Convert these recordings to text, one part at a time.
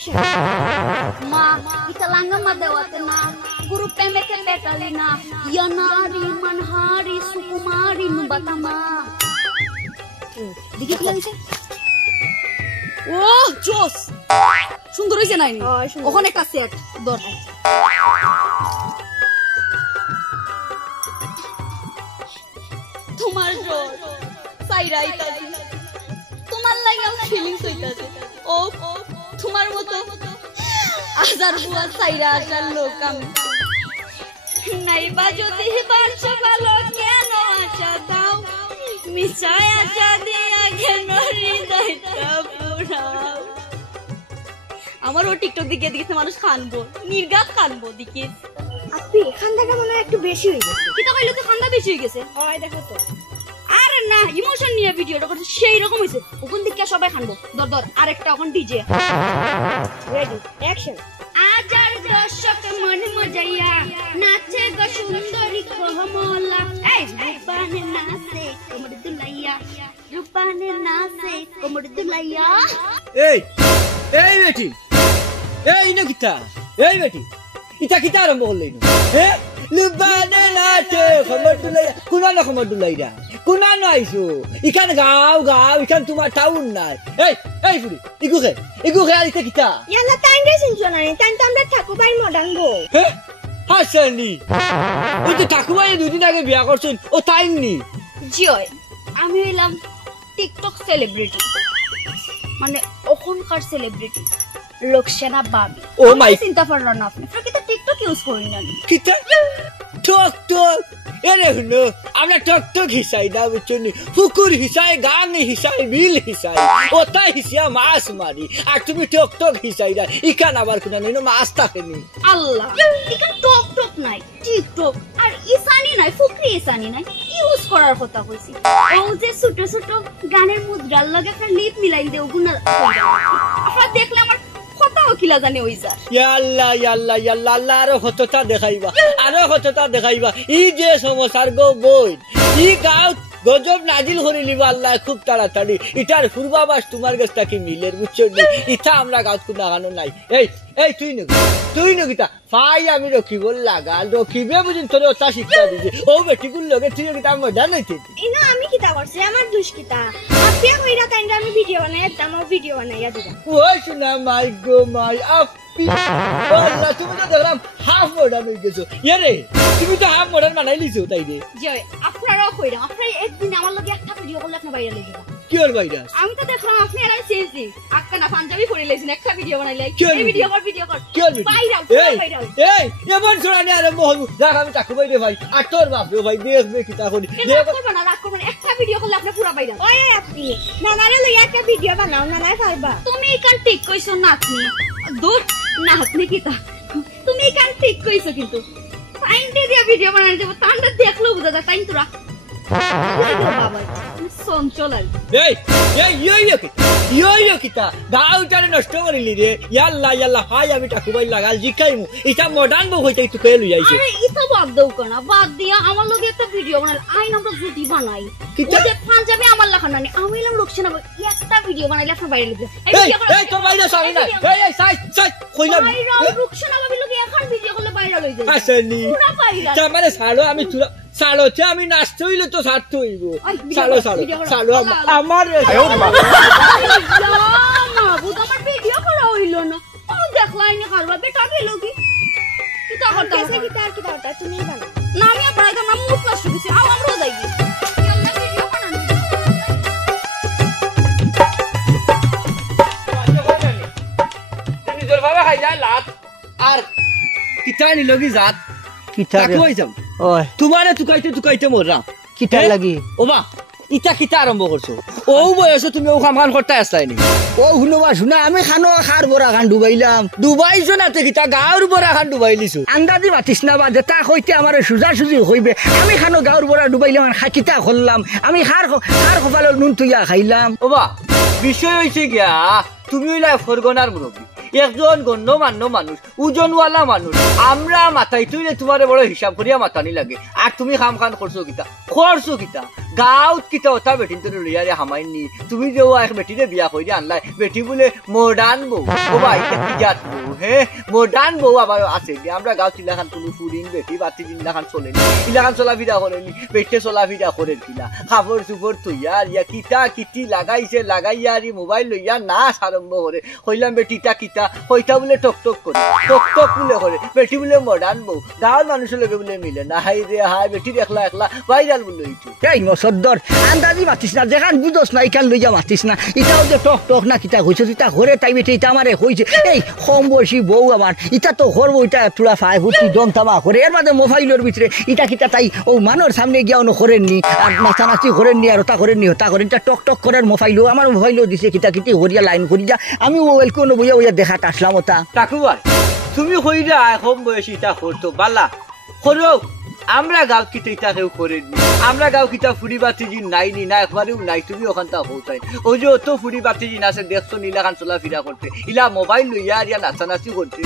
Action মা ইতা লাঙ্গা দেওয়াতে না গুরু প্রেমেতে বেটালি না ইয়ানারি মানহারি সুকুমারি নুবাতামা দেখি কি লাগছে ও জোস সুন্দর হইছে নাই ওখানে একটা সেট দর তোমার জোর সাইরাইতাছি তোমার লাগি আমার ফিলিংস হইতাছে ও তোমার মতো হাজার বুয়া সাইরা আসার লোক আমি নাইবা যদি বাঁচো ভালো কেন আশা দাও মিশায় আশা দিয়া কেন হৃদয়টা পুরাও আমার ও টিকটক দিকে দেখে মানুষ খানবো নির্গাত খানবো দিকে আপনি খান্দাটা মনে হয় একটু বেশি হয়ে গেছে কি তো কইলো তো খান্দা বেশি হয়ে গেছে হয় দেখো তো আরে না ইমোশন নিয়ে ভিডিওটা করছে সেই রকম হইছে ওখান থেকে সবাই খানবো দর দর আরেকটা ওখান ডিজে রেডি অ্যাকশন আজার দর্শক মন মজাইয়া নাচে গো সুন্দরী কোমলা এই রূপানে নাচে কোমর দুলাইয়া রূপানে নাচে কোমর দুলাইয়া এই এই বেটি এই নকিতা এই বেটি ইতা কিতা আরম্ভ করলেন হ্যাঁ লুবানে নাচে কোমর দুলাইয়া কুনানো কোমর দুলাইয়া কুনানো আইছো ইখান গাও গাও ইখান তোমার টাউন নাই এই ফুরি ইগুখে আর ইতা কিতা ইয়ালা টাইম রেসিং জনানি টাইম তো আমরা ঠাকুরবাড়ি মডার্ন গো হ্যাঁ হাসানি ওই তো ঠাকুমায় দুদিন আগে বিয়া করছেন ও টাইম নি জিওয় আমি হইলাম টিকটক সেলিব্রিটি মানে ওখানকার সেলিব্রিটি লোকসেনা বাবি ও মাই চিন্তা করলো না আপনি কি তো টিকটক ইউজ করি না কিতা টক টক এরে হলো আমরা টক টক হিসাই দা বুঝছনি পুকুর হিসাই গাং হিসাই বিল হিসাই ওটা হিসিয়া মাছ মারি আর তুমি টক টক হিসাই দা ইকান আবার কোন নেই মাছ থাকেনি আল্লাহ ইকান টক টক নাই টিকটক আর ইসানি নাই ফুকরি ইসানি নাই ইউজ করার কথা কইছি ও যে ছোট ছোট গানের মুদ্রার লাগে একটা লিপ মিলাই দেও গুনা আপনারা দেখলে আমার কথাও কিলা জানে ওই যা ইয়াল্লাহ ইয়াল্লাহ ইয়াল্লাহ আল্লাহ আরো হততা দেখাইবা ই যে সমস্যার গো বই ই গাঁত গজব নাজিল করে লিবা আল্লাহ খুব তাড়াতাড়ি ইটার পূর্বাভাস তোমার কাছ থেকে মিলের বুঝছো ইটা আমরা গাঁত কোনো লাগানো নাই এই তুই নকিতা ফাই আমি রকিব লাগাল রকিবে বুঝিন তোর ওটা শিক্ষা দিছে ও বেটিগুল লগে তুই কিতা মজা নাইতে ইনো আমি কিতা করছি আমার দুষ্কিতা আপনি কইরা টাইমটা আমি ভিডিও বানাই দাম ভিডিও বানাইয়া দিবা ওই শুনা মাই গো মাই আপি আল্লাহ তুমি তো দেখলাম হাফ মডার্ন হয়ে গেছো ইয়ারে তুমি তো হাফ মডার্ন বানাই লিছো তাই রে জয় আপনারাও কইরা আপনারা একদিন আমার লগে একটা ভিডিও করলে আপনি বাইরে লই যাবেন কি ওর ভাইরাস আমি তো দেখলাম আপনি এর চেঞ্জি আক্কা না পাঞ্জাবি পরে লাইছেন একটা ভিডিও বানাইলে এই ভিডিও কর কি ওর ভাইরাল এই এমন ছড়ানি আরে মোহ রাখ আমি টাকু বাইরে ভাই আর তোর বাপ রে ভাই দেখবে কি তা করি রাগ করবেন না রাগ করবেন একটা ভিডিও করলে আপনি পুরো ভাইরাল ওই আপনি নানারে লইয়া একটা ভিডিও বানাও নানাই পারবা তুমি কান ঠিক কইছো নাতনি দূর নাতনি কিতা তুমি কান ঠিক কইছো কিন্তু টাইমতে দিয়া ভিডিও বানাই দেব তান্ডা দেখলো বুঝা যায় টাইম তোরা বাবা সঞ্চল আর ইয়ো কিতা গাউটারে নষ্ট করিলি রে ইয়াল্লাহ হাই আমি টাকুবাই লাগাল জিকাইমু এটা মডার্ন বউ হইতে একটু পেলু যাইছে আরে ইতো বাদ দাও কেন বাদ দিয়া আমার লগে একটা ভিডিও বানাল আইন আমরা জুটি বানাই ওতে পাঞ্জাবি আমার লেখা নানি আমি এলাম লোকসেনা একটা ভিডিও বানাইলে আপনার বাইরে লিখে এই তো বাইরে সরি না এই সাই কইলাম লোকসেনা ভাবি লগে এখন ভিডিও করলে বাইরে লই যাবে আসেনি পুরা বাইরে তামারে ছাড়ো আমি সালোতে আমি নাচতে হইলে তো ছাড়তে হইব সালো আমার মাহবুদ আমার ভিডিও করা হইল না ও দেখলাই না কারবা বেটা গেল কি কিতা করতে কেসে কিতা তুমি বানাও না আমি আপনার আমরা মুখ নষ্ট দিছি আমরাও যাই কি আমরা ভিডিও বানানো তুমি জল বাবা খাই যায় লাত আর কিতা নিল কি জাত কিতা কই যাও ওই তোমারে তুকাইতে মররা কিতা লাগি ওমা ইটা কিতা আরম্ভ করছো ও বয়স তুমি ও কাম করতে আসলাইনি ও শুনবা শুনা আমি খানো খার বড়া খান ডুবাইলাম ডুবাইছো না তে কিতা গাঁর বড়া খান ডুবাইলিছো আন্দাজি বাতিস না বা যেটা কইতে আমার সুজি হইবে আমি খানো গাঁর বড়া ডুবাইলাম কিতা করলাম আমি খার কপালের নুন তুইয়া খাইলাম ওবা বিষয় হইছে গিয়া তুমি হইলা ফরগনার মুরব্বী একজন গণ্যমান্য মানুষ ওজনওয়ালা মানুষ আমরা মাথায় তুইলে তোমার বড় হিসাব করিয়া মাথানি লাগে আর তুমি খাম খান করছো কিতা গাঁৱত কিতা কথা বেটিন তোর লইয়ারে হামাইনি তুমি যে ও এক বেটিরে বিয়া কইরে আনলাই বেটি বলে মডার্ন বউ ও ভাই কি জাত বউ হে মডার্ন বউ আবার আছে আমরা গাঁও চিলাখান কোনো ফুরিন বেটি বাতি চিলাখান চলেনি চিলাখান চলাফিরা করেনি বেটে চলাফিরা করেন কিনা কাপড় চুপড় তুইয়া ইয়া কিতা কিতি লাগাইছে লাগাইয়া আর মোবাইল লইয়া নাচ আরম্ভ করে কইলাম বেটিটা কিতা কইতা বলে টকটক করে টকটক বলে করে বেটি বলে মডার্ন বউ গাঁৱৰ মানুষের লগে বলে মিলে না হাই রে হাই বেটি একলা একলা ভাইরাল বলে হইতো এই মসদ্দর আন্দাজি মাতিস না যেখান বুঝোস না এখান লইয়া মাতিস না ইটাও যে টক টক না কিতা হয়েছে ইটা ঘরে তাই বেটে ইটা আমারে হয়েছে এই কম বয়সী বউ আমার ইটা তো ঘর বউটা তুলা ফাই ফুটি দম তামা করে এর মাঝে মোবাইলের ভিতরে ইটা কিতা তাই ও মানুষ সামনে গিয়া অন্য করেননি আর নাচানাচি করেননি আর ওটা করেননি ওটা করেন টক টক করার মোবাইলও আমার মোবাইলও দিছে কিতা কিতি হরিয়া লাইন করি যা আমি মোবাইল কোনো বইয়া বইয়া দেখাতে আসলাম ওটা টাকুয়ার তুমি কইরা কম বয়সী ইটা করতো বালা করো আমরা গাঁও কিতা ইটা কেউ করেনি আমরা গাঁও কিতা ফুড়ি বাতিজি নাইনি না একবারেও নাই তুমি ওখানটা পৌঁছাই ওই যে অত ফুড়ি বাতিজি আছে দেখছো নীলাখান চলাফিরা করতে ইলা মোবাইল লইয়া আর নাচানাচি করতে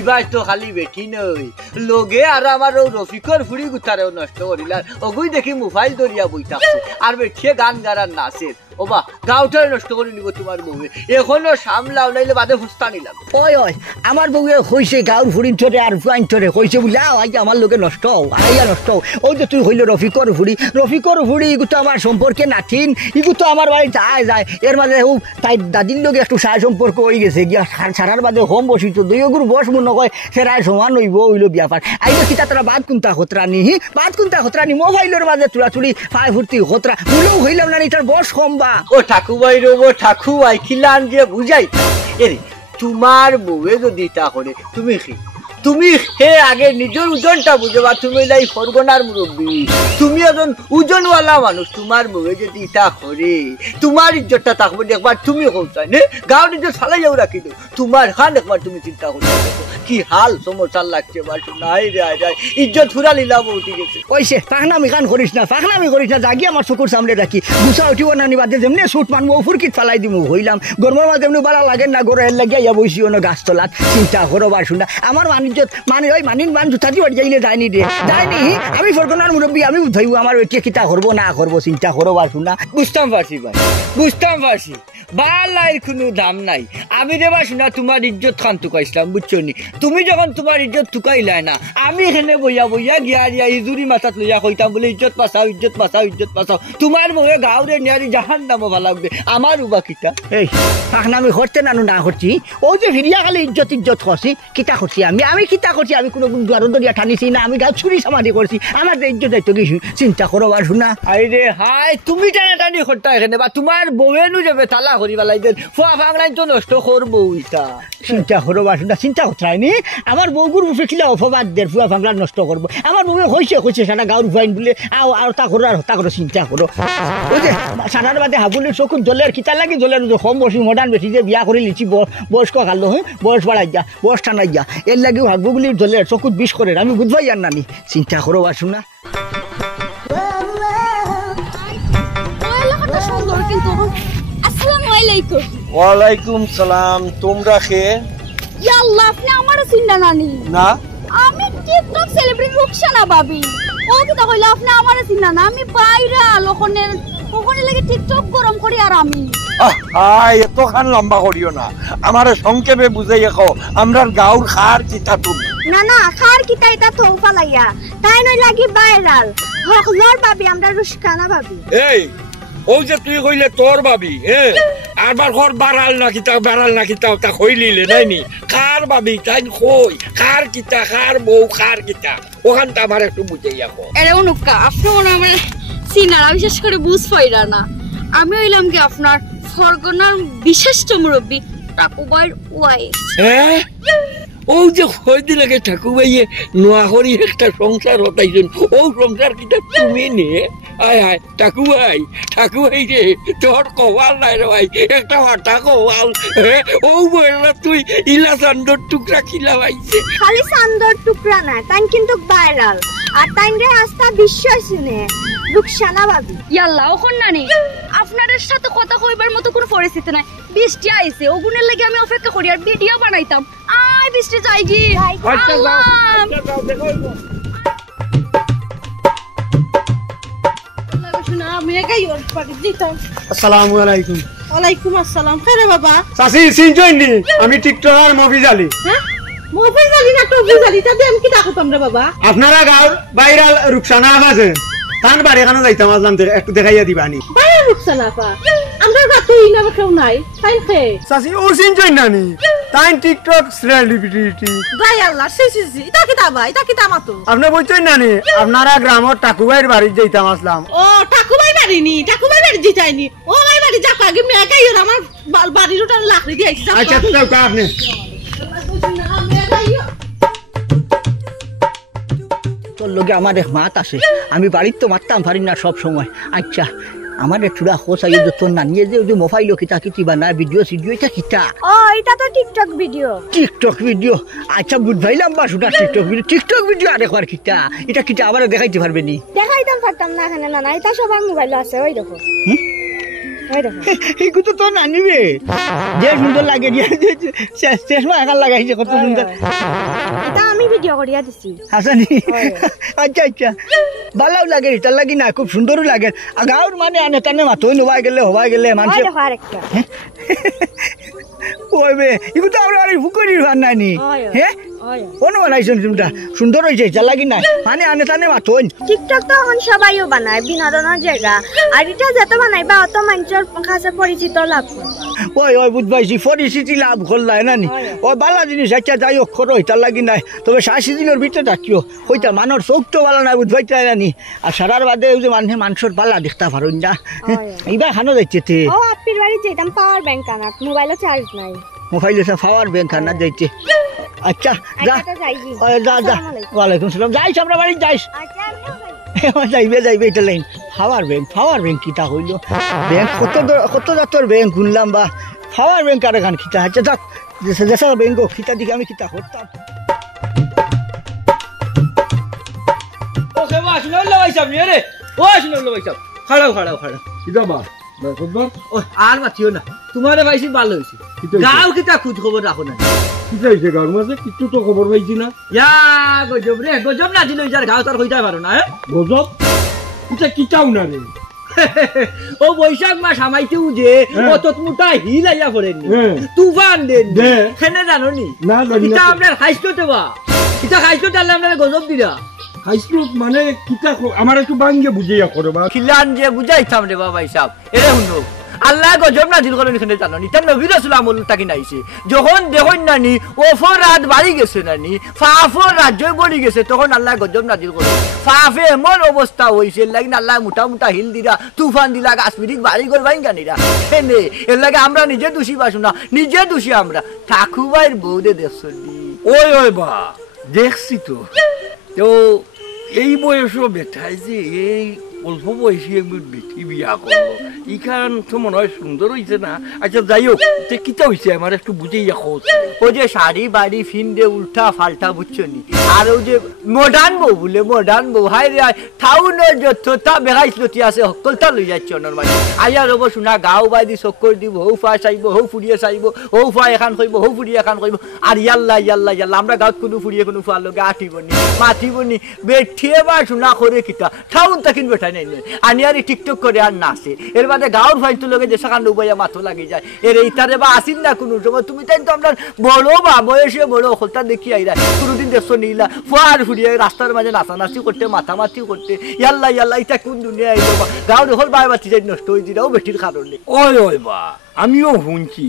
ইবার তো খালি বেঠি নই লগে আর আমার ও রফিকর ফুড়ি গুতারেও নষ্ট করিলার ওগুই দেখি মোবাইল ধরিয়া বই থাকছে আর বেঠিয়ে গান গারার নাচে ওবা গাঁওটাই নষ্ট করে নিব তোমার বউয়ে এখনো সামলাও নাইলে বাদে ফুস্তা নিলাম ওই ওই আমার বউয়ে হইছে গাঁর ফুড়িন চরে আর ফুয়াইন চরে হইছে বলে আই আমার লোকে নষ্ট আইয়া নষ্ট ওই যে তুই হইলে রফিকর ফুড়ি ইগু তো আমার সম্পর্কে নাঠিন ইগু তো আমার বাড়ি যায় যায় এর মাঝে ও তাই দাদির লোকে একটু সায় সম্পর্ক হয়ে গেছে গিয়া সারার বাদে হোম বসিত দুই গুরু বস মন নকয় সেরায় সমান হইব হইল বিয়াপার আইলে কিতা তোরা বাদ কুন্তা হতরানি বাদ কুন্তা হতরানি মোবাইলের মাঝে চুড়াচুড়ি ফাই ফুর্তি হতরা বলেও হইলাম না এটার বস কম বা ও ঠাকুমাই রবো ঠাকুমাই খিলান যে বুঝাই এরে তোমার বউয়ে যদি তা করে তুমি কি তুমি হে আগে নিজের ওজনটা বুঝবা তুমি লাই ফরগনার মুরব্বী তুমি একজন ওজনওয়ালা মানুষ তোমার বউয়ে যদি ইটা করে তোমার ইজ্জতটা থাকবে একবার তুমি পৌঁছাই নে গাঁও নিজের ফালাই যাও রাখি দো তোমার খান একবার তুমি চিন্তা করে কি হাল সমস্যা লাগছে বাসু নাই রে আয় ইজ্জত ফুরা লীলা উঠে গেছে ওইসে পাখনামি কান করিস না জাগি আমার চকুর সামনে রাখি গুছা উঠিব না নিবাদে যেমনি সুট মানবো ফুরকিত ফালাই দিব হইলাম গরমের মাঝে এমনি বালা লাগেন না গরু এর লাগিয়া ইয়া বসি অন্য গাছ তলাত চিন্তা করো বাসু না আমার মানিজ্জত মানে ওই মানিন মান জুতা দিয়ে যাইলে যায়নি রে যায়নি আমি ফরগনার মুরব্বী আমি ধরবো আমার ওইটা কিতা করবো না করবো চিন্তা করো বাসু না বুঝতাম পারছি ভাই বুঝতাম পারছি বালাইর কোনো দাম নাই আমি রে বাসু না তোমার ইজ্জত খান তুকাইছিলাম বুঝছো নি তুমি যখন তোমার ইজ্জত তুকাইলাই না আমি এখানে বইয়া গিয়া ইজুরি মাথাত লইয়া কইতাম বলে ইজ্জত পাসাও তোমার বউয়ে গাঁওরে নিয়ারি জাহান নামও ভালো লাগবে আমার উবা কিতা এই পাখনামি করতে নানু না করছি ও যে ফিরিয়া খালি ইজ্জত করছি কিতা করছি আমি কিতা করছি আমি কোনো দুয়ার দরিয়া টানিছি না আমি গাছ চুরি সমাধি করছি আমার যে ইজ্জত দায়িত্ব কিছু চিন্তা করো বাসু না আরে হাই তুমি টানাটানি করতা এখানে বা তোমার বউয়ে নু যাবে তালা করি বেলাই দেন ফুয়া ফাংলাই তো নষ্ট করবো ইটা চিন্তা করো বাসু না চিন্তা করতে আমার বউগুর মুখে খিলা অপবাদ দের ফুয়া ফাংলা নষ্ট করবো আমার বউয়ে হয়েছে সারা গাঁর ফাইন বলে আর তা করো চিন্তা করো ওই যে সারার বাদে হাবুলির চকুর জলের কিতা লাগে জলের কম বসি মডার্ন বেশি যে বিয়া করে লিচি বয়স্ক খালো হ্যাঁ বয়স বাড়াই যা বয়স টানাই যা এর লাগে হাবুগুলির জলের চকুর বিষ করে আমি বুঝবাই আর নানি চিন্তা করো বাসু না সুন্দর কিন্তু আসসালামু আলাইকুম ওয়ালাইকুম সালাম তোমরা খে ইয়াল্লাহ আপনি আমারও চিন্তা নানি না আমি টিকটক সেলিব্রিটি রুকসানা ভাবি ও কিতা কইলা আপনি আমারও চিন্তা না আমি বাইরে ওখানে লাগে টিকটক গরম করি আর আমি এত খান লম্বা করিও না আমার সংক্ষেপে বুঝাই এখন আমরা গাঁর খার কিতা তুমি না খার কিতা এটা তো ফালাইয়া তাই নই লাগি ভাইরাল হকলর ভাবি আমরা রুশকানা ভাবি এই ও যে তুই কইলে তোর ভাবি আবার ঘর বাড়াল না কিতা তা কইলিলে নাইনি কার ভাবি তাই কই কার কিতা কার বউ কার কিতা ওখানটা আমার একটু বুঝাই এখন এরে অনুকা আপনি আমার সিনারা বিশেষ করে বুঝ পাইরা না আমি হইলাম কি আপনার ফরগনার বিশিষ্ট মুরব্বী টাকুবাইর ওয়াইফ ও যে কয়দিন আগে ঠাকুমাইয়ে নোয়াহরি একটা সংসার হতাইছেন ও সংসার কিটা তুমি নে আয় ঠাকুমাই রে তোর কওয়াল নাই রে ভাই একটা হঠাৎ কওয়াল ও বললা তুই ইলা চান্দর টুকরা খিলাবাইছে খালি চান্দর টুকরা না তাই কিন্তু ভাইরাল আর তাই রে আস্থা বিশ্ব শুনে রুকসানা ভাবি ইয়াল্লাহ ওখন নানি আপনাদের সাথে কথা কইবার মতো কোনো পরিস্থিতি নাই বৃষ্টি আইছে ওগুনের লাগি আমি অপেক্ষা করি আর ভিডিও বানাইতাম আয় বৃষ্টি যাই কি আচ্ছা যাও দেখো শোনা আমি মেগাই ওর পাকে দিতাম। আসসালামু আলাইকুম। ওয়ালাইকুম আসসালাম। কে বাবা? চাচি চিনছইনি আমি টিকটকার মফিজ আলী। হ্যাঁ মোবাইল জালি না টপি জালি তাতে আমি কি ডাকতাম রে বাবা? আপনারা গাঁর ভাইরাল রুকসানা আছে তান বাড়ি এখানে যাইতাম আসলাম একটু দেখাইয়া দিবানি। বাইরে রুকসা না পা আমরা গাতো ইনা কেউ নাই তাই খে চাচি ও চিনছই নানি তাই টিকটক সেলিব্রিটি। গাই আল্লাহ সি সি সি এটা কি দাবা এটা কি দামাতো? আপনি বুঝছেন নানি আপনারা গ্রামের টাকুবাইয়ের বাড়ি যাইতাম আসলাম। ও ঠাকুমাই বাড়ি নি ঠাকুমাই বাড়ি জিতাইনি ও ভাই বাড়ি যা আগে মেগাই ওর আমার বাড়ির ওটা লাকড়ি দিয়েছি। আচ্ছা তো আপনি তোর লগে আমার এক মাত আছে, আমি বাড়ির তো মারতাম পারি না সব সময়। আচ্ছা আমার থুড়া খোঁচাই যে তোর নানিয়ে যে মোবাইল কিতা কিতি বানায় ভিডিও সিডিও এটা কিতা? ও এটা তো টিকটক ভিডিও। TikTok video? আচ্ছা বুঝাইলাম বা শুধু টিকটক ভিডিও আর একবার কিতা এটা কিতা আবার দেখাইতে পারবে নি? দেখাইতাম পারতাম না এখানে না, এটা সবার মোবাইল আছে। ওই দেখো ওই দেখো এইগুলো তো তোর নানিবে যে সুন্দর লাগে চেষ্মা একার লাগাইছে কত সুন্দর। এটা আমি ভিডিও করিয়া দিছি। হাসানি আচ্ছা আচ্ছা ভালো লাগে এটার লাগি না খুব সুন্দরও লাগে। গাঁর মানে আনে টানে মাথই নবাই গেলে মানুষ ওই দেখো আরেকটা। ওই বে এগুলো তো আমরা আরে ফুকরি বানানি। হ্যাঁ কোন বানাইছেন তোমরা সুন্দর হয়েছে এটা লাগি না মানে আনে টানে মাথই। টিকটক তো এখন সবাইও বানায় বিনোদনের জায়গা, আর এটা যত বানাইবা অত মানুষের কাছে পরিচিত লাভ করবা। ওই বুঝবাইছি পরিস্থিতি লাভ করলাই নানি ওই বালা জিনিস আচ্ছা যাই হোক করো এটার লাগি নাই। তবে 60 দিনের ভিতরে থাকিও হইতা মানুষ চোখ তো বালা নাই বুঝবাইতে নানি। আর সারার বাদে ওই যে মানুষের বালা দেখতে পারুন না এইবার খানো যাইতে। ও আপির বাড়ি যেতাম পাওয়ার ব্যাংক আনাত, মোবাইলে চার্জ নাই। মোবাইলে পাওয়ার ব্যাংক আনা যাইতে। আচ্ছা যা যা ওয়ালাইকুম সালাম যাইস আমরা বাড়ি যাইস। যাইবে এটা লাইন পাওয়ার ব্যাংক কিতা হইল ব্যাংক কত জাতর ব্যাংক শুনলাম বা পাওয়ার ব্যাংক আর এখান কিতা। আচ্ছা যাক যেসা ব্যাংক কিতা দিকে আমি কিতা করতাম। ওকে বাস নল্লা ভাইসাব নিয়ে রে ও নল্লা ভাইসাব খাড়াও কিটা বা খবর ও আর মাতিও না তোমারে ভাইছি ভালো হইছে। গাও কিতা খুঁজ খবর রাখো না কিটা হইছে গাঁর মাঝে কিছু তো খবর পাইছি না। ইয়া গজব না দিল যার গাও তার হইতে পারো না। গজব এটা কিটাও না রে। ও বৈশাখ মাস আমাইতেও যে অত মোটা হিল আইয়া পড়েনি তুফান দেন সেনে জানো নি না জানি এটা না। আপনার খাইতে বা এটা খাইতে তাহলে আপনার গজব দিরা খাইছো মানে কিটা আমার একটু বাঙ্গে বুঝাইয়া করে বা খিলান যে বুঝাইতাম রে বাবা হিসাব এরে শুনো আল্লাহ গজব নাজিল করেন এখানে জানো নি তার নবী রাসূল আমল তাকি নাইছে যখন দেখুন নানি অপরাধ বাড়ি গেছে নানি ফাফর রাজ্য বড়ি গেছে তখন আল্লাহ গজব নাজিল করে ফাফে এমন অবস্থা হইছে লাগিন আল্লাহ মোটা হিল দিরা তুফান দিলা গাছপিরিক বাড়ি ঘর ভাঙ গানিরা এনে এর লাগে আমরা নিজে দোষী বাসু না নিজে দোষী আমরা ঠাকুরবাইয়ের বউদে দেখছি ওই বা দেখছি তো তো এই বয়সও বেটাই যে এই অল্প বয়সী একবার বেটি বিয়া করলো এই কারণ তো মনে হয় সুন্দর হয়েছে না। আচ্ছা যাই হোক কিতা হয়েছে আমার একটু বুঝেইয়া খোঁজ। ও যে শাড়ি বাড়ি ফিনদে উল্টা ফাল্টা বুঝছো নি আর ও যে মডার্ন বউ বলে মডার্ন বউ হাই রে টাউনের যতটা বেড়াইছলতি আছে সকলটা লই যাচ্ছে অনর মানে আইয়া রব শোনা গাঁও বাদি চক্কর দিব হৌ ফা চাইব হৌ ফুরিয়ে চাইব হৌ ফা এখান কইব হৌ ফুরিয়ে এখান কইব আর ইয়াল্লা আমরা গাঁৱত কোনো ফুরিয়ে কোনো ফুয়ার লগে আঠিব নি মাতিব নি বেঠিয়ে বা শোনা করে কিতা টাউন তাকিন বেঠাই নাই আনি আর টিকটক করে আর নাচে এর বাদে গাঁৱর ফাইতো লগে যে সাকান ডুবাইয়া মাথো লাগি যায় এর এইটারে বা আসিন না কোনো সময় তুমি তাই তো আমরা বড় বা বয়সে বড় হলতা দেখি আইরা কোনোদিন দেখছো নিলা ফুয়ার ফুরিয়ে রাস্তার মাঝে নাচানাচি করতে মাথামাতি করতে ইয়াল্লা এটা কোন দুনিয়া আইলো বা গাঁৱর হল বাই বাতি যাই নষ্ট হয়ে দিলাও বেটির কারণে ওই বা আমিও শুনছি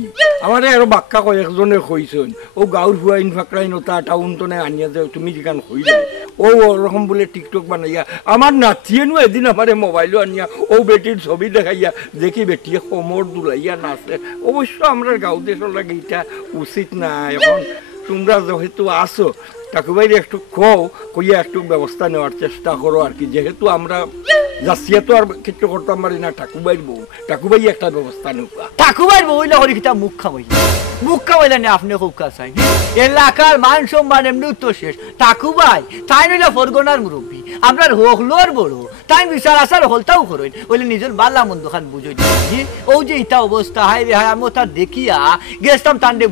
আমার আরো বাক্কা কয়েকজনে কইছেন ও গাঁর ফুয়াইন ফাকরাইন ওটা টাউন তো আনিয়া যায় তুমি যেখান হইলে ও ওরকম বলে টিকটক বানাইয়া আমার নাচিয়ে নো এদিন আমার মোবাইলও আনিয়া ও বেটির ছবি দেখাইয়া দেখি বেটিয়ে কোমর দুলাইয়া নাচে। অবশ্য আমরা গাঁও দেশের লাগে এটা উচিত না। এখন তোমরা যেহেতু আসো ঠাকুরবাইরে একটু কইয়া একটু ব্যবস্থা নেওয়ার চেষ্টা করো আর কি, যেহেতু আমরা যাচ্ছিয়া তো আর ক্ষেত্র করতাম পারি না। ঠাকুরবাইর বউ ঠাকুরবাই একটা ব্যবস্থা নেওয়া। ঠাকুরবাইর বউ হইলে হরি কিতা মুখ খাবই মুখ কামাইলে না আপনি খুব কাছাই এলাকার মান সম্মান এমনি তো শেষ ঠাকু ভাই তাই নইলে ফরগনার মুরব্বী আপনার হকলোর বড় তাই বিচার আসার হলতাও করেন বলে নিজের বালা মন্দ খান বুঝাই দিচ্ছি ও যে ইটা অবস্থা হাই রে হাই আমি তার দেখিয়া গেছতাম তান্ডে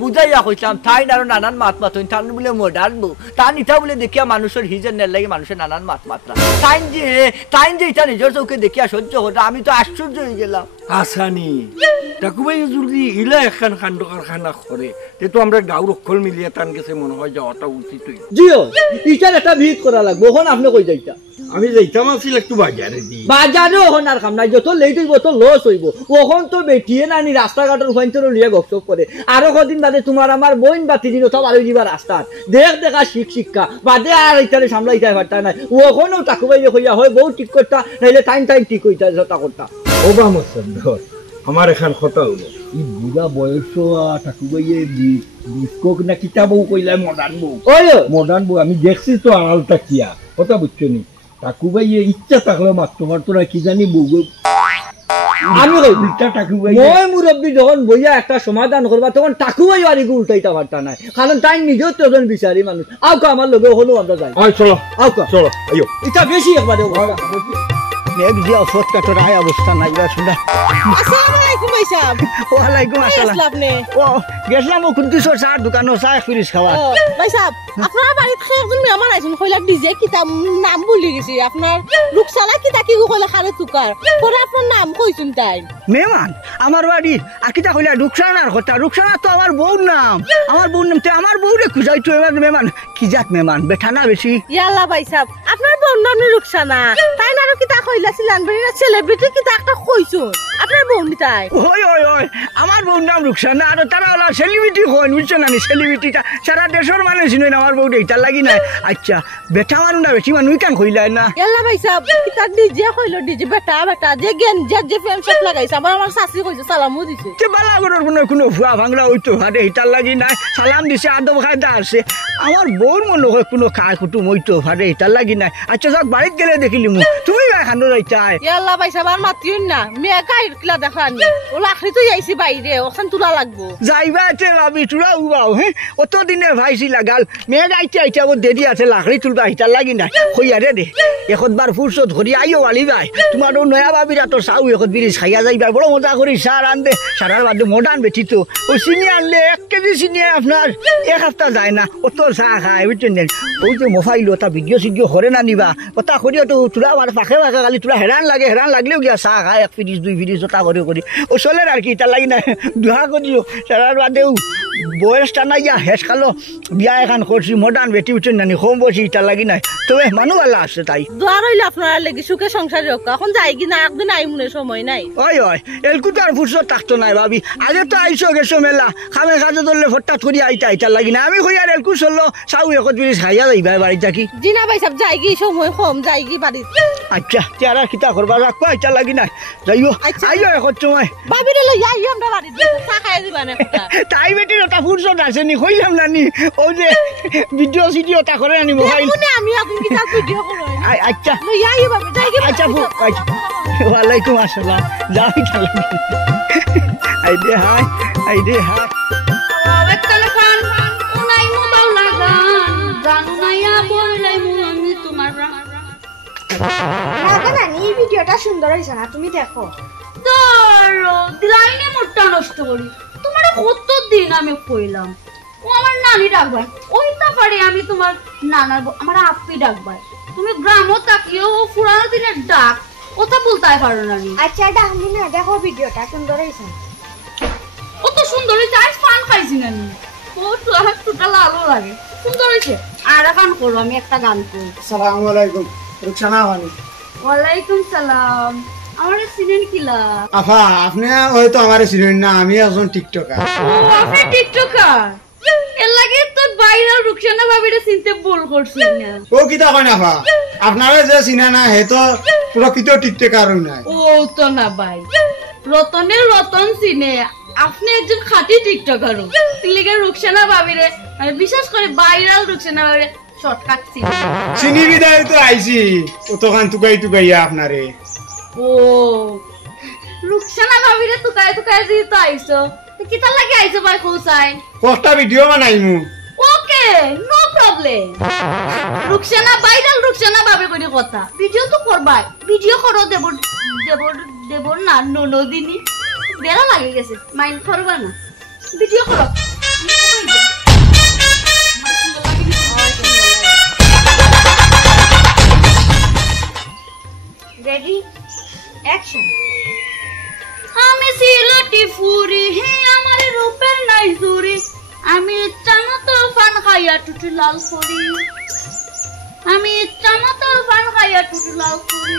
বুঝাইয়া কইতাম তাই আরো নানান মাত মাত হইন তান বলে মডার্ন বউ তান ইটা বলে দেখিয়া মানুষের হিজের নেল লাগে মানুষের নানান মাত মাত্রা তাই যে ইটা নিজের চোখে দেখিয়া সহ্য হতো আমি তো আশ্চর্য হয়ে গেলাম আসানি টাকুবাই যদি ইলা এখন কাণ্ড কারখানা করে তে তো আমরা গাঁর অক্ষল মিলিয়ে তান গেছে মনে হয় যাওয়াটা উচিত হইল জিও ইটার একটা ভিত করা লাগবে ওখানে আপনি কই যাইতা আমি যাইতাম আসছিল একটু বাজারে দি বাজারে ওখান আর কাম নাই যত লেট হইব তো লস হইব ওখান তো বেটিয়ে নানি রাস্তাঘাটের ওখান লিয়ে গপসপ করে আরো কদিন বাদে তোমার আমার বোন বা তিন সব আরো যাবা রাস্তার দেখা শিক্ষা বাদে আর ইটারে সামলাইতে পারতা নাই ওখানেও টাকুবাই হইয়া হয় বউ ঠিক করতা নাইলে টাইম ঠিক হইতা যতা করতা ওবা মসদ ধর আমার এখন কথা হলো ই বুড়া বয়স ঠাকুবাইয়ে বিস্কক না কিতাবও কইলা মডার্ন বউ মডার্ন বউ আমি দেখছি তো আড়ালটা কিয়া কথা বুঝছো নি ঠাকুবাইয়ে ইচ্ছা থাকলো মাত্র মাত্র না কি জানি বউ আমি মই মুরব্বী যখন বইয়া একটা সমাধান করবা তখন টাকুবাই আর এগুলো উল্টাইতে পারতা নাই কারণ তাই নিজেও তো একজন বিচারি মানুষ আউকা আমার লগে হলো আমরা যাই চলো আউকা চলো আইও এটা বেশি একবারে নেক দিয়া ফট কাটর আয় অবস্থা নাই বা শুনা আসসালামু আলাইকুম ভাই সাহেব ওয়ালাইকুম আসসালাম আপনি ও গেছলাম ও কুন্তিসর চার দোকানো চা ফিরিস খাওয়া ভাই সাহেব আপনার বাড়িতে একজন মেহমান আইছেন কইলা ডিজে কিতা নাম ভুলে গেছি আপনার রুকসানা কিতা কি কইলা খারে তুকার পরে আপনার নাম কইছুন তাই মেহমান আমার বাড়ি আকিতা কইলা রুকসানার কথা রুকসানা তো আমার বউর নাম তে আমার বউরে খুঁজাই তো এবার মেহমান কি জাত মেহমান বেঠা না বেশি ইয়াল্লা ভাই সাহেব আপনার বউর নাম রুকসানা তাই না কিতা কইলা সিলানবাড়ির সেলিব্রিটি কিতা একটা কইছুন আপনার বউ নি তাই ওই আমার বউর নাম রুকসানা আর তারা হলো সেলিব্রিটি হন বুঝছো না সেলিব্রিটিটা সারা দেশের মানুষ নয় আমার বউটা এটা লাগি নাই আচ্ছা বেটা মানুষ না বেশি মানুষ কেন কইলাই না ইয়াল্লা ভাই সাহেব কিতা ডিজে কইলো ডিজে বেটা যে জ্ঞান যে ফেম সব লাগাইছে আমার শাশি কইছে সালামও দিছে যে বালা গরর কোনো ভুয়া ভাঙলা হইতো হারে হিটার লাগি নাই সালাম দিছে আদব খাইতে আসছে আমার বউর মনে হয় কোনো খায় কুটুম হইতো হারে হিটার লাগি নাই আচ্ছা যাক বাড়িতে গেলে দেখিলি মু তুমি খানো যাইতাই ইয়াল্লা ভাই সাহেব আর মাতিউন না মেয়ে কাইর কিলা দেখানি ও লাখরি তো যাইছি বাইরে ওখান তুলা লাগবো যাইবা আছে ভাবি তুলা উবাও হ্যাঁ অত দিনে ভাইছি লাগাল মেয়ে যাইতে আইতে আমার দেরি আছে লাখড়ি তুলবা হিটার লাগি নাই হইয়ারে দে একবার ফুরসত ধরি আইও আলি ভাই তোমার নয়া ভাবিরা তো চাও এখন বিরিজ খাইয়া যাইবা বড় মজা করি সার আনবে সারার বাদে মডার্ন বেটি তো ওই চিনি আনলে 1 কেজি চিনি আপনার 1 সপ্তাহ যায় না অত চা খায় বুঝছেন ওই যে মোবাইল ওটা ভিডিও সিডিও করে না নিবা ওটা করিও তো তোরা আমার পাখে খালি তোরা হেরান লাগলেও গিয়া চা খায় 1 ফিরিজ 2 ফিরিজ ওটা করে ও চলে আর কি এটা লাগি না দুহা করিও সারার বাদেও বয়সটা নাই ইয়া হেস খালো বিয়া এখন করছি মডার্ন বেটি উঠছেন নানি হোম বসি এটা লাগি নাই তবে মানুষ ভালো আসছে তাই দোয়া রইল আপনারা লেগে সুখে সংসারে হোক এখন যাই কি না একদিন আই মনে সময় নাই ওই এলকু তো আর ফুরসত থাকতো নাই ভাবি আগে তো আইসো গেছো মেলা খামে খাজে ধরলে ফটাত করি আইতা লাগি না আমি কই আর এলকু চললো চাউ এখন বিরিজ খাইয়া যাইবা বাড়ি থাকি জি না ভাই সাহেব যাই কি সময় কম যাই কি বাড়ি আচ্ছা তেরা কিতা করবা রাখবো আইতা লাগি নাই যাইও আইও এখন সময় ভাবিরে লই আই আমরা বাড়ি চা খাই দিবা না তাই বেটির ওটা ফুরসত আছে নি কইলাম নানি ও যে ভিডিও সিডিও তা করে নানি মোবাইল আমি এখন কি তার ভিডিও করব আচ্ছা লই আই ভাবি যাই কি আচ্ছা ওয়ালাইকুম আসসালাম যাই তাহলে আইডে হাই এককালে খান উনাই মু বাউলা গান জানু নাইয়া বললাই মু আমি তোমার রাগা নানি এই ভিডিওটা সুন্দর হইছে না তুমি দেখো ধরো দিলাইনে মোটটা নষ্ট করি তোমার কত দিন আমি কইলাম ও আমার নানি ডাকবাই ওইটা পারে আমি তোমার নানার আমার আপি ডাকবাই তুমি গ্রামও তাকিও ও পুরানো দিনের ডাক কথা বলতেই পারো না নি আচ্ছা ডাকলি না দেখো ভিডিওটা সুন্দর হইছে কত সুন্দর হইছে আজ পান খাইছি না নি ও তো আর টোটাল আলো লাগে সুন্দর হইছে আর গান করো আমি একটা গান করি আসসালামু আলাইকুম রুকসানা বানি ওয়ালাইকুম সালাম আমার সিনেন কিলা আফা আপনি হয়তো আমার চিনেন না আমি একজন টিকটকার ও আপনি টিকটকার এর লাগে তো ভাইরাল রুকসানা ভাবিরে চিনতে ভুল করছিস না ও কিতা কয় না আফা আপনারা যে চিনা না হে তো প্রকৃত টিকটকার নাই ও তো না ভাই রতনের রতন চিনে আপনি একজন খাঁটি টিকটকার তিলিগে রুকসানা ভাবিরে আমি বিশেষ করে ভাইরাল রুকসানা ভাবিরে শর্টকাট চিনি বিদায় তো আইছি অতখান টুকাইয়া আপনারে ও রুকসানা ভাবিরে তুকায় তুকায় যেহেতু আইসো কিতা লাগে আইছো ভাই হোসাইন? কষ্টা ভিডিও বানাইমু। Okay, no problem. Ruksana viral Ruksana ভাবে করে কথা। ভিডিও তো করবাই। ভিডিও করো দেবর দেবর দেবর না ননদিনী। বেলা লাগে গেছে। মাইন্ড করবা না। ভিডিও করো। Ready action. আমি সিলটি ফুরি হে আমার রূপের নাই জুরি, আমি চামতো ফান খাইয়া টুটু লাল করি, আমি চামতো ফান খাইয়া টুটু লাল করি।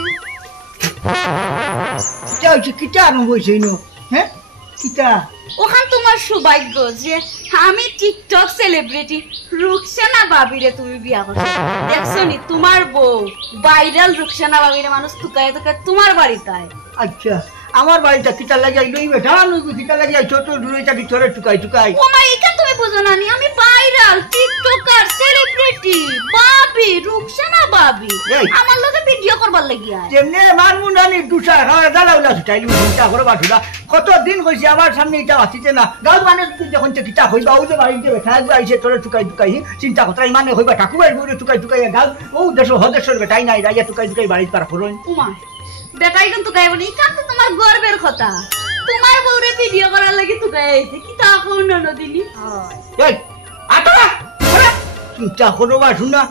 কিতা হইছে কিতা আরম্ভ হইছে ইনো হ্যাঁ কিতা ওখান তোমার সৌভাগ্য যে আমি টিকটক সেলিব্রিটি রুকসানা বাবিরে তুমি বিয়া করছো। দেখছো নি তোমার বউ ভাইরাল রুকসানা বাবিরে মানুষ তুকায় তুকায় তোমার বাড়িতে আয়। আচ্ছা আমার বাড়িটা কিতা লাগি আইলো ই বেটা নইবো কিতা লাগি আই ছোট দূরেটা ভিতরে টুকাই টুকাই ও মাই এটা তুমি বুঝো না নি আমি ভাইরাল টিকটকার সেলিব্রিটি বাবি রুকসানা বাবি এই। আমার লগে ভিডিও করবার লাগি আয়। যেমনে মানমু নানি দুসা খাওয়া দালাউলা ছুটাইলু চিন্তা করে বাঠুলা কত দিন কইছি আমার সামনে এটা আসিতে না গাঁও মানে যখন তো কিতা হইবা ও যে বাড়িতে বেঠা একবার আইছে তোরে টুকাই টুকাই চিন্তা কথা মানে হইবা ঠাকুরের বউরে টুকাই টুকাই গাঁও ও দেশ হদেশ্বর বেটাই নাই রাইয়া টুকাই টুকাই বাড়িতে পার করুন উমা বেটাই কিন্তু গাইব নি এটা তো তোমার গর্বের কথা। তোমার বউরে ভিডিও করার লাগি তুকাই আইছে কি তা কোন ননদিনী। এই আটা চিন্তা করবা শুনা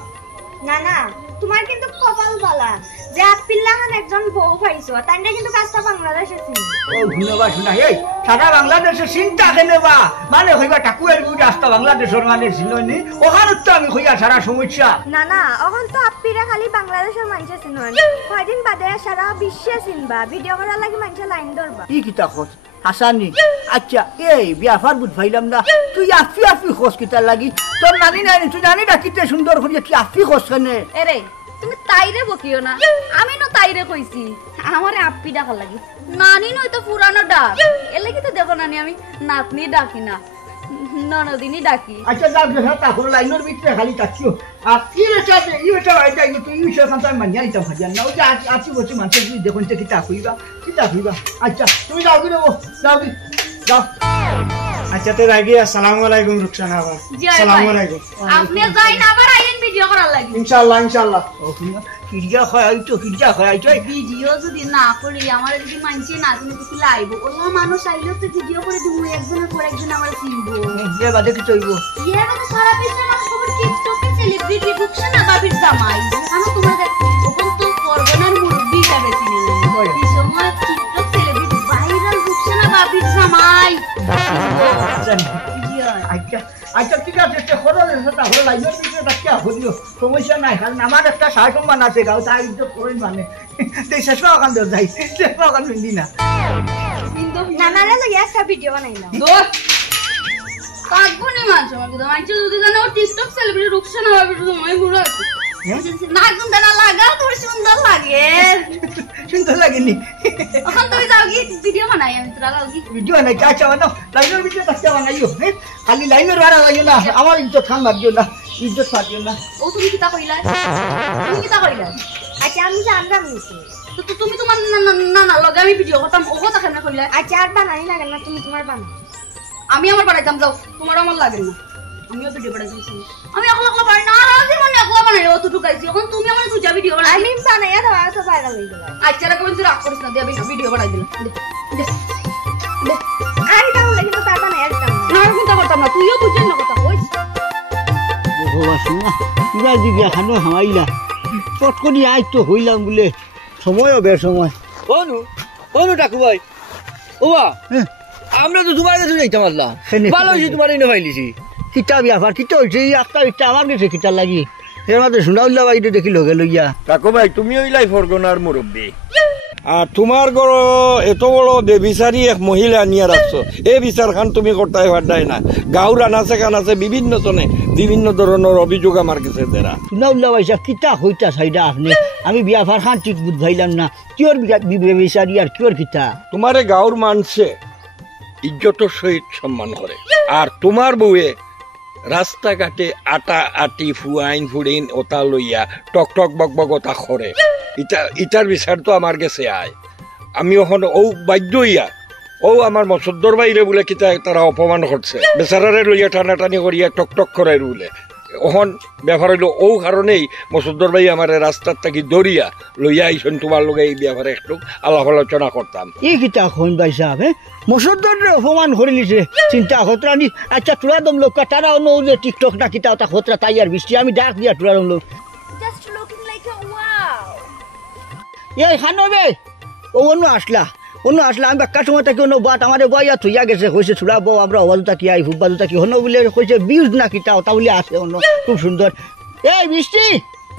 না না তোমার কিন্তু কপাল বালা যে আপিল্লাহান একজন বউ পাইছো তাইলে কিন্তু কাজটা বাংলাদেশে ছিল। ও ধন্যবাদ শুনা এই সারা বাংলাদেশে চিন্তা কেনে বা মানে হইবা ঠাকুরের বউ রাস্তা বাংলাদেশের মানে ছিলনি ওখানে তো আমি হইয়া সারা সমস্যা না না এখন তো আপিরা খালি বাংলাদেশের মানুষে চিনন কয়দিন বাদে সারা বিশ্বে চিনবা ভিডিও করার লাগি মানুষে লাইন ধরবা। কি কিতা খোঁজ হাসানি আচ্ছা এই বিয়াফার বুঝ ভাইলাম না তুই আফি আফি খোঁজ কিতার লাগি তোর নানি নাই তুই জানি না কিতে সুন্দর করিয়া তুই আফি খোঁজ কেনে এরে তুমি তাইরে বকিও না আমি না তাইরে কইছি আমারে আপ্পি ডাকার লাগি নানি নয় তো পুরানো ডাক এর লাগি তো দেখো নানি আমি নাতনি ডাকি না ননদিনী ডাকি। আচ্ছা যাও দেখা তাহলে লাইনের ভিতরে খালি তাকিও আর কি এটা আইতা তুই ইউ সে কাম মানি আইতা ভাজিয়া না ওই যে আছি বসে মানুষ তুই দেখুন কিতা হইবা আচ্ছা তুমি যাও কি দেবো যাও কি যাও আচ্ছা তো রাগি আসসালামু আলাইকুম রুকসানা আপা। জি আরে আসসালামু ভাই, আলাইকুম। আপনি যাই না আবার আইন ভিডিও করার লাগি। ইনশাআল্লাহ ইনশাআল্লাহ। ও শুনো কিরিয়া খাইতো ভিডিও যদি না করি আমার যদি মানছি না তুমি কিছু লাইব ওলা মানুষ আইলো তো ভিডিও করে দিব একজনের পর একজন আমার চিনবো। যে বাদে কি চইবো ইয়ে মানে সারা বিশ্বে মানুষ খবর টিকটকে সেলিব্রিটি রুকসানা বাবির জামাই জানো তোমাদের ওখান তো করবনার মুরব্বি হিসাবে চিনে নেন এই সময় টিকটক সেলিব্রিটি ভাইরাল রুকসানা বাবির জামাই। আচ্ছা আচ্ছা ঠিক আছে সে খরচ তাহলে লাইনের ভিতরে তাকে হলিও সমস্যা নাই কারণ আমার একটা সার সম্মান আছে গাও তাই ইজ্জত করেন মানে তাই শেষ ওখান দিয়ে যাই শেষ ওখান মিলি না নানারে লইয়া একটা ভিডিও বানাইলাম। কাকবো নি মানুষ আমার কথা মানছে যদি জানো টিকটক সেলিব্রিটি রুকসানা বাবির জামাই ঘুরে না গুন্দা না লাগা তোর সুন্দর লাগে সুন্দর লাগেনি এখন তুমি যাও কি ভিডিও বানাই আমি তোরা যাও কি ভিডিও নাই চা চা বানাও লাইনের ভিতরে তাকে বানাইও হ্যাঁ খালি লাইনের ভাড়া লাগিও না আমার ইজ্জত খান মারিও না ইজ্জত ফাটিও না ও তুমি কিতা কইলা তুমি কিতা কইলা আচ্ছা আমি জানতাম নিছি তো তুমি তোমার না না লগে আমি ভিডিও করতাম ও কথা কেন কইলা আচ্ছা আর বানাই না কেন তুমি তোমার বানাও। আমি আমার বানাইতাম যাও তোমার আমার লাগে না আমিও ভিডিও বানাইতাম আমি একলা একলা পারি না আর আজ মনে একলা বানাই অতটুকু আইছি এখন তুমি আমার তুই ভিডিও বানাই আমি বানাইয়া দেওয়া তো ভাইরাল হয়ে গেল। আচ্ছা রাখ বলছি রাগ করিস না দিয়ে ভিডিও বানাই দিলাম আর তাহলে কিন্তু তার বানাইয়া দিতাম না। না চিন্তা করতাম না তুইও বুঝছেন না কথা কইস ভগবান শুনা পুরা দিবিয়া খানো হামাইলা চট করে আজ তো হইলাম বলে সময়ও বের সময় অনু টাকু ভাই ওবা হ্যাঁ। আমরা তো তোমার কাছে যাইতাম আল্লাহ সেনে- ভালো হয়েছে তোমার এনে ফাইলিছি কিতা বিয়াফার কিতা হয়েছে এই একটা ইটা আমার কাছে কিতা লাগি এর মাঝে শুনা উল্লা বাইরে দেখি লগে লইয়া কাকু ভাই তুমি হইলাই ফরগনার মুরব্বী আর তোমার ঘর এত বড় বেবিচারি এক মহিলা নিয়ে রাখছো এই বিচার খান তুমি করতে পারদাই না গাঁর আনাচে কানাচে বিভিন্ন জনে বিভিন্ন ধরনের অভিযোগ আমার কাছে দেরা শুনা উল্লা বাইসা কিতা হইতা চাইডা আপনি আমি বিয়াফার খান ঠিক বুঝ ভাইলাম না কিয়র বিচারি আর কিয়র কিতা তোমারে গাঁর মানুষে ইজ্জতের সহিত সম্মান করে আর তোমার বউয়ে রাস্তাঘাটে আটা আটি ফুয়াইন ফুড়িন ওটা লইয়া টক টক বক বক ওটা করে ইটার বিচার তো আমার কাছে আয় আমি এখন ও বাধ্য হইয়া ও আমার মসদ্দর বাইরে বলে কিতা তারা অপমান করছে বেচারারে লইয়া টানাটানি করিয়া টক টক করাই বলে ওহন ব্যাপার হইল ও কারণেই মসদ্দর ভাই আমার রাস্তার থাকি দরিয়া লইয়া আইসন তোমার লগে এই ব্যাপারে একটু আলাপ আলোচনা করতাম। ই কিতা কোন ভাই সাহেব মুসদ্দর অপমান করে নিছে চিন্তা খতরা নি আচ্ছা তোরা দম লোক তারা অন্য যে টিকটক না কিতা ওটা খতরা তাই আর বৃষ্টি আমি ডাক দিয়া তোরা দম লোক জাস্ট লুকিং লাইক আ ওয়াও এই খানবে ও অন্য আসলা আমি বাক্কা সময় থাকি অন্য বাট আমার বইয়া থইয়া গেছে কইছে ছুড়া বউ আমরা অবাজুতা কি আই ফুটবাজুতা কি হন বলে কইছে বিউজ না কিতা ওটা বলে আছে অন্য খুব সুন্দর এই বৃষ্টি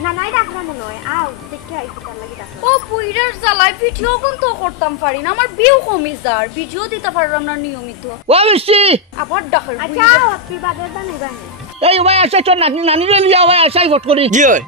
না নাই ডাকবা মনে হয় আও দেখতে আইছি তার লাগি ডাক ও পুইরার জ্বালায় ভিডিও কোন তো করতাম পারি না আমার বিউ কমি যার ভিডিও দিতে পারলাম না নিয়মিত ও বৃষ্টি আবার ডাকার আচ্ছা আপনি বাদের দা নেবা এই ভাই আসে তোর নানি রে লিয়া ভাই আসাই ভোট করি জি হয়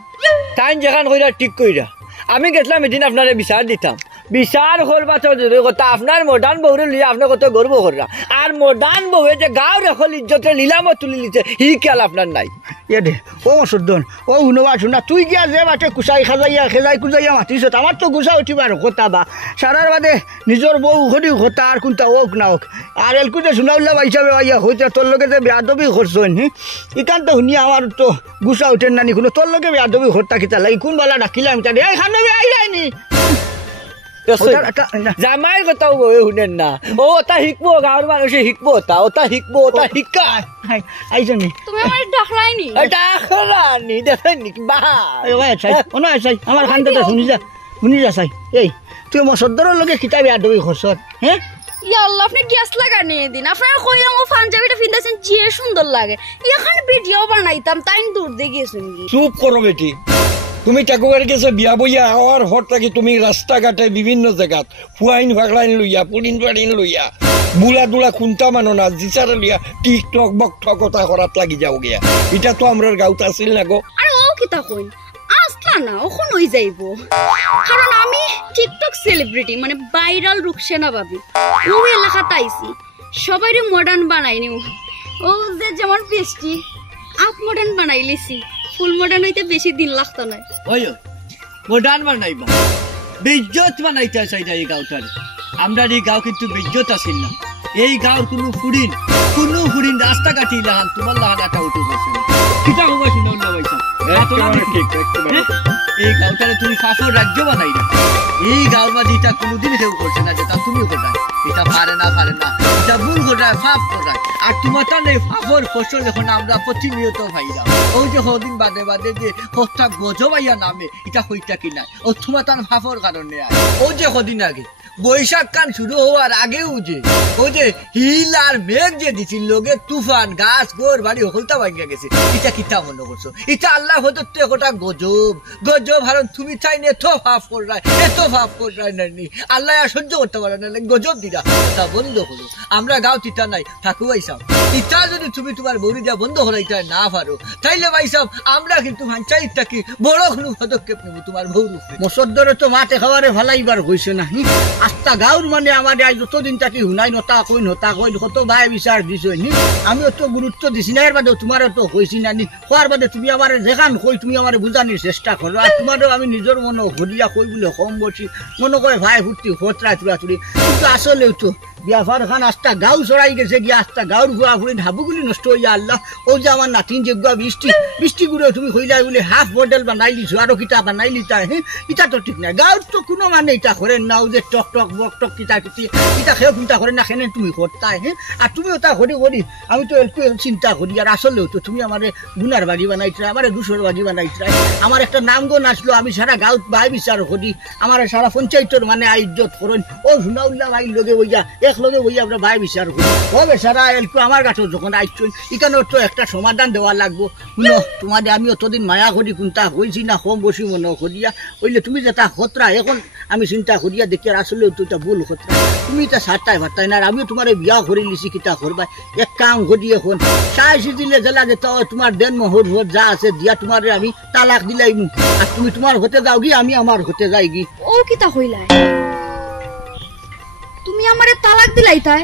টাইম যেখান কইরা ঠিক কইরা আমি গেছিলাম এদিন আপনারে বিচার দিতাম বিচার করবা তো দূরের কথা আপনার মডার্ন বউরে লিয়ে আপনার কত গর্ব করা আর মডার্ন বউয়ে যে গাঁর এখন ইজ্জতে লীলামত তুলি লিছে হি খেয়াল আপনার নাই এ দে ও সর্দন ও শুনবা শুনা তুই গিয়া যে বাটে কুচাই খাজাইয়া খেজাই কুজাইয়া মাতিছ আমার তো গুছা উঠিবার কথা বা সারার বাদে নিজের বউ ঘড়ি ঘটা আর কোনটা ওক না ওক আর এলকুতে শুনাউল্লা হিসাবে ভাইয়া হইতে তোর লোকে যে বেয়াদবি করছেন ইকান তো শুনিয়া আমার তো গুছা উঠেন নানি কোনো তোর লোকে বেয়াদবি ঘরটা কিতা লাগি কোন বেলা ডাকিলাম তাহলে এই খান আই যায়নি জামাইর কথাও শুনেন না ও ওটা শিখবো গাঁৱৰ মানুষে শিখবো ওটা শিখবো ওটা শিক্ষা আইসনি তুমি আমার ডাকলাইনি এটা খরানি দেখেন নাকি বা ভাই আচ্ছা অন আচ্ছা আমার খানতে শুনি যা চাই এই তুই আমার সর্দারের লোকে কিতাবে আডবি করছ হ্যাঁ ইয়া আল্লাহ আপনি গ্যাস লাগা নিয়ে দিন আপনারা কইলাম ও পাঞ্জাবিটা পিন্দাছেন যে সুন্দর লাগে এখানে ভিডিও বানাইতাম তাই দূর দিয়ে গেছেন চুপ করো বেটি তুমি টাকুয়ার গেছে বিয়া বইয়া হওয়ার হর থাকি তুমি রাস্তাঘাটে বিভিন্ন জায়গাত ফুয়াইন ফাকলাইন লইয়া পুলিন পাড়িন লইয়া বুলা দুলা খুনতা মানো না জিচারে লইয়া টিকটক বকটক কথা করাত লাগি যাও গিয়া এটা তো আমরার গাঁত আছিল না গো আরে ও কিতা কইন আসলা না ওখন হই যাইবো কারণ আমি টিকটক সেলিব্রিটি মানে ভাইরাল রুকসানা ভাবি ও এলাকাতে আইছি সবাইরে মডার্ন বানাই নিউ ও যে যেমন পেস্টি আপ মডার্ন বানাই লিছি ফুল মডার্ন হইতে বেশি দিন লাগতো না ওই মডার্ন বানাইবা বেজ্জত বানাইতে চাইটা এই গাঁওটার আমরা এই গাঁও কিন্তু বেজ্জত আসিল না এই গাঁওর কোনো ফুরিন রাস্তা কাটি লাহান তোমার লাহান একটা উঠে গেছে কিতা হবা শুনাও না ভাইসা এই গাঁওটারে তুমি ফাফর রাজ্য বানাই না এই গাঁওর মাঝে এটা কোনোদিন কেউ করছে না যেটা তুমি ঘটায় এটা পারে না এটা ভুল ঘটায় ফাফ ঘটায় আর তোমার তাহলে ফাফর ফসল যখন আমরা প্রতিনিয়ত ভাইরা ওই যে কদিন বাদে যে হত্যা গজবাইয়া নামে এটা হইতা কি নাই ও তোমার তার ফাফর কারণে ও যে কদিন আগে বৈশাখ কান শুরু হওয়ার আগেও যে ওই যে হিল আর মেঘ যে দিছিল লোকে তুফান গাছ গোর বাড়ি হলতা ভাঙ্গা গেছে এটা কিতা মনে করছো এটা আল্লাহ হতো তো একটা গজব হারণ তুমি চাই না এত ভাব করায় নানি আল্লাহ আর সহ্য করতে পারে না গজব দিরা তা বন্ধ করো আমরা গাও তিতা নাই থাকু ভাইসাব ইটা যদি তুমি তোমার বৌরি যা বন্ধ করাইতে না পারো তাইলে ভাইসাব আমরা কিন্তু ভাঞ্চাই থাকি বড় কোনো পদক্ষেপ নেব তোমার বৌর মসদ্দরে তো মাঠে খাওয়ারে ভালাইবার হয়েছে না আস্তা গাঁর মানে আমাদের আজ যতদিন থাকি হুনাই নতা কইন কত ভাই বিচার দিছ আমি অত গুরুত্ব দিছি না এর বাদে তোমার তো হয়েছি না হওয়ার বাদে তুমি আমার যেখান কই তুমি আমার বুঝানির চেষ্টা করো আর তোমারও আমি নিজের মনে হরিয়া কই বলে কম বলছি মনে করে ভাই ফুর্তি হতরা চুরাচুরি কিন্তু আসলেও তো বিয়াফার খান আস্তা গাঁও চড়াই গেছে গিয়া আস্তা গাঁর ঘুরা ফুরি হাবুগুলি নষ্ট হইয়া আল্লাহ ও যে আমার নাতিন যে গুয়া বৃষ্টি গুলো তুমি হইলাই বলে হাফ মডেল বানাই লিছো আরো কিতা বানাই লিতা এটা তো ঠিক না গাঁর তো কোনো মানে এটা করেন না ও যে টক বক কিতা কিতা খেয়ে চিন্তা করেন না খেনে তুমি করতাই আর তুমি ওটা করি আমি তো একটু চিন্তা করি আর আসলেও তো তুমি আমার গুনার বাড়ি বানাইছো আমার দুশোর বাড়ি বানাইছো আমার একটা নাম গো নাচলো আমি সারা গাঁও ভাই বিচার করি আমার সারা পঞ্চায়েতের মানে ইজ্জত করেন ও শুনাউল্লাহ ভাই লগে বইয়া এক লগে বইয়া আমরা ভাই বিচার করি ও বেচারা একটু আমার কাছে যখন আইসছেন এখানেও তো একটা সমাধান দেওয়া লাগবো শুনো তোমাদের আমি অতদিন মায়া করি কোনটা হয়েছি না কম বসি মনে করিয়া বললে তুমি যেটা খতরা এখন আমি চিন্তা করিয়া দেখি আর আসলেও তো এটা ভুল খতরা তুমি এটা সারটাই ভারতাই না আর আমিও তোমার বিয়া করে লিছি কিতা করবা এক কাম করি এখন চাইছি দিলে জেলা যেতে তোমার দেন মোহর যা আছে দিয়া তোমার আমি তালাক দিলাই আর তুমি তোমার হতে যাও গি আমি আমার হতে যাই গি ও কিতা হইলাই তুমি আমারে তালাক দিলাই তাই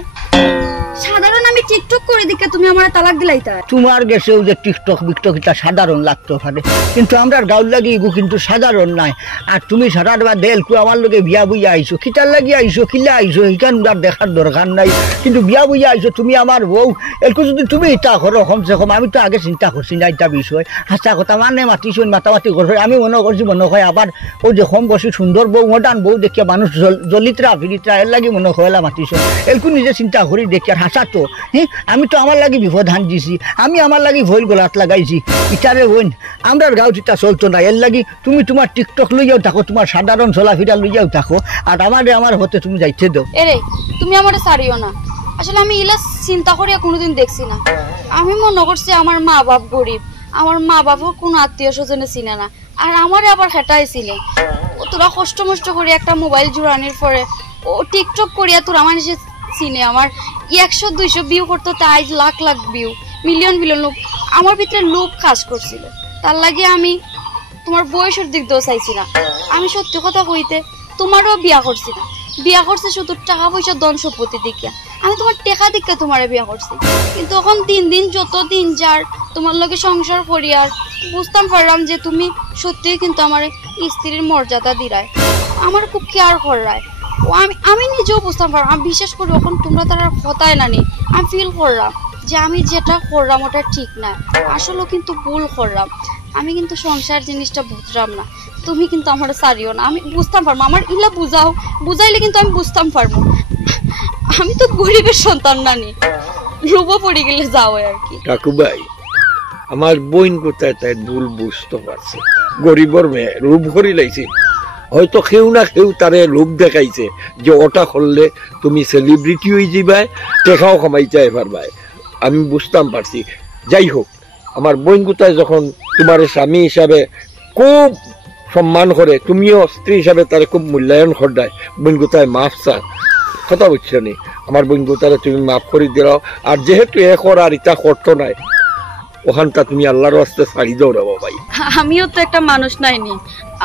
সাধারণ আমি টিকটক করে দিকে তুমি আমার তালাক দিলাইতা। তোমার গেছেও যে টিকটক বিকটক এটা সাধারণ লাগতে পারে, কিন্তু আমরা গাঁর লাগি এগু কিন্তু সাধারণ নাই। আর তুমি সারার বা দেলকু আমার লগে বিয়া বইয়া আইছো, কিতার লাগি আইছো, কিলা আইছো এখান দেখার দরকার নাই, কিন্তু বিয়া বইয়া আইছো তুমি আমার বউ। এলকু যদি তুমি ইটা করো কমসে কম, আমি তো আগে চিন্তা করছি না এটা বিষয়। হাসা কথা মানে মাতিছো মাতামাতি করছো, আমি মনে করছি মনে হয় আবার ও যে কম বসে সুন্দর বউ মডার্ন বউ দেখিয়া মানুষ জলিত্রা ফিরিত্রা এর লাগি মনে হয়লা মাতিছো। এলকু নিজে চিন্তা করি দেখি আর হাসা তো আমি তো আমার লাগি বিপদ হান দিছি, আমি আমার লাগি ভইল গলাত লাগাইছি। ইটারে বোন আমরার গাঁত ইটা চলতো না, এর লাগি তুমি তোমার টিকটক লইয়াও থাকো, তোমার সাধারণ চলাফিরা লইয়াও থাকো, আর আমার হতে তুমি যাইতে দাও। এরে তুমি আমারে সারিও না, আসলে আমি ইলা চিন্তা করিয়া কোনোদিন দেখছি না। আমি মনে করছি আমার মা বাপ গরিব, আমার মা বাপও কোনো আত্মীয় স্বজনে চিনে না, আর আমারে আবার হেঁটাইছিলে তোরা কষ্ট মষ্ট করে একটা মোবাইল জোড়ানির পরে ও টিকটক করিয়া তোরা মানুষে চিনে। আমার 100-200 ভিউ করতো, তাই lakh lakh view, million million লোক আমার ভিতরে লোক কাজ করছিল। তার লাগে আমি তোমার বয়সের দিক দিয়েও চাইছি না। আমি সত্যি কথা কইতে তোমারও বিয়া করছি না, বিয়া করছে শুধু টাকা পয়সা ধন সম্পত্তি দেখিয়া। আমি তোমার টেকা দিকে তোমারে বিয়া করছি, কিন্তু এখন দিন দিন যত দিন যার তোমার লগে সংসার করি আর বুঝতাম পারলাম যে তুমি সত্যিই কিন্তু আমার স্ত্রীর মর্যাদা দিরায়, আমার খুব কেয়ার করায়। ও আমি নিজেও বুঝতাম পারলাম, আমি বিশ্বাস করি এখন তোমরা তারা কথায় না নি, আমি ফিল করলাম যে আমি যেটা করলাম ওটা ঠিক না, আসলেও কিন্তু ভুল করলাম। আমি কিন্তু সংসার জিনিসটা বুঝলাম না, তুমি কিন্তু আমার সারিও না, আমি বুঝতাম পারবো। আমার ইলা বুঝাইলে কিন্তু আমি বুঝতাম পারবো। আমি তো গরিবের সন্তান নানি, রূপও পড়ে গেলে যাও আর কি। কাকু ভাই আমার বোন কোথায় তাই ভুল বুঝতে পারছে, গরিবর মেয়ে রূপ করি লাইছে, হয়তো কেউ না কেউ তারে লোভ দেখাইছে যে ওটা করলে তুমি সেলিব্রিটি হয়ে যাবাই, টেকাও কামাইতে পারবাই। আমি বুঝতাম পারছি। যাই হোক, আমার বোন কোথায় যখন তোমার স্বামী হিসাবে খুব সম্মান করে, তুমিও স্ত্রী হিসাবে তারা খুব মূল্যায়ন করদায়, বোন কোথায় মাফ চান, কথা বুঝছো নি? আমার বোন কোথায় তুমি মাফ করে দিলাও। আর যেহেতু এ কর আর ইটা করতো নাই, ওখানটা তুমি আল্লাহর রাস্তে ছাড়ি দাও রে ভাই। আমিও তো একটা মানুষ নাইনি,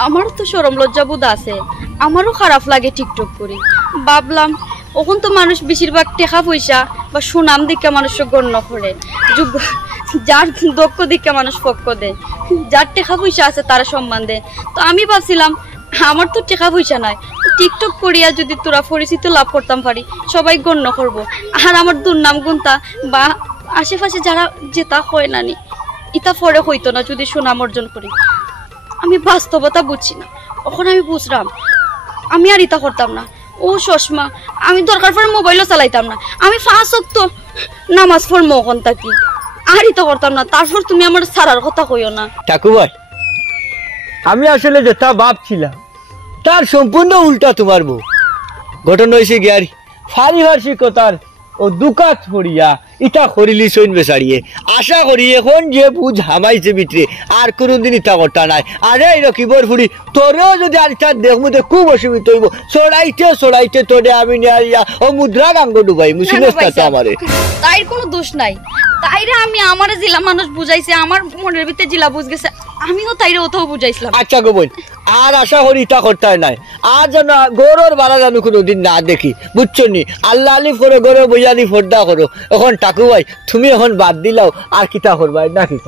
আমারও তো শরম লজ্জাবোধ আছে, আমারও খারাপ লাগে টিকটক করি। ভাবলাম ওখান তো মানুষ বেশিরভাগ টাকা পয়সা বা সুনাম দিকে মানুষ গণ্য করে, যার দক্ষ দিকে মানুষ পক্ষ দেয়, যার টাকা পয়সা আছে তারা সম্মান দেয়। তো আমি ভাবছিলাম আমার তো টাকা পয়সা নাই, টিকটক করিয়া যদি তোরা পরিচিত লাভ করতাম পারি, সবাই গণ্য করব, আর আমার দুর্নাম গুনতা বা আশেপাশে যারা যেটা হয় নানি ইটা পরে হইতো না যদি সুনাম অর্জন করি। আমি বাস্তবতা বুঝছি না, ওখানে আমি বুঝলাম আমি আর ইটা করতাম না। ও চশমা আমি দরকার পরে মোবাইলও চালাইতাম না, আমি 5 ওয়াক্ত নামাজ পড়বো ওখান থাকি, আর ইটা করতাম না। তারপর তুমি আমার ছাড়ার কথা কইও না। ঠাকু ভাই আমি আসলে যেটা ভাবছিলাম তার সম্পূর্ণ উল্টা তোমার বউ। ঘটনা হয়েছে গিয়ার পারিভার্ষিকতার ও দুকাত পড়িয়া ইটা করিলি সৈন বেসাড়িয়ে আশা করি এখন যে বুঝ হামাইছে ভিতরে আর কোনদিন ইটা করতা নাই। আরে রকিবর ফুড়ি তোরেও যদি আর ইটা দেখমুতে খুব অসুবিধা হইব, ছড়াইতে তোরে আমি নিয়া ও মুদ্রা গাঙ্গ ডুবাই মুসিবস্তা আমারে। তাইর কোনো দোষ নাই, তাইরে আমি আমারে জেলা মানুষ বুঝাইছে, আমার মনের ভিতরে জেলা বুঝ গেছে, আমিও তাইরে ওটাও বুঝাইছিলাম। আচ্ছা গো বোন, আর আশা করি ইটা করতে নাই, আর যেন গৌরর বাড়া যেন কোনোদিন না দেখি, বুঝছো নি? আল্লাহ আলিফ করে গৌরব বইয়ালি ফোর্দা করো। এখন ঠাকু ভাই তুমি এখন বাদ দিলাও, আর কিতা করবাই নাকি?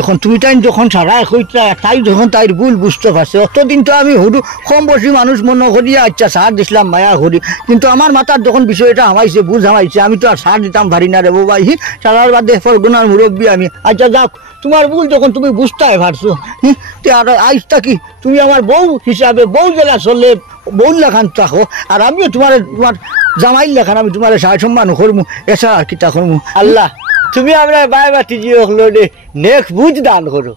এখন তুমি তাই যখন সারা হইতা তাই যখন তাইর ভুল বুঝতে পারছে, অতদিন তো আমি হুডু কম বসি মানুষ মনে করিয়া আচ্ছা সার দিছিলাম মায়া করি, কিন্তু আমার মাথার যখন বিষয়টা হামাইছে বুঝ হামাইছে, আমি তো আর সার দিতাম পারি না রে বাবা। সারার বাদে ফরগুনার মুরব্বী আমি। আচ্ছা যাক, তোমার ভুল যখন তুমি বুঝতে পারছো, আর আইস থাকি তুমি আমার বউ হিসাবে বউ জেলা চললে বউ লেখান থাকো, আর আমিও তোমার জামাই লেখান আমি তোমার সাহায্য সম্মান করবো, এছাড়া আর কিতা করবো। আল্লাহ তুমি আমরা বাই বাতি জিও নেক্সট বুঝ দান করো।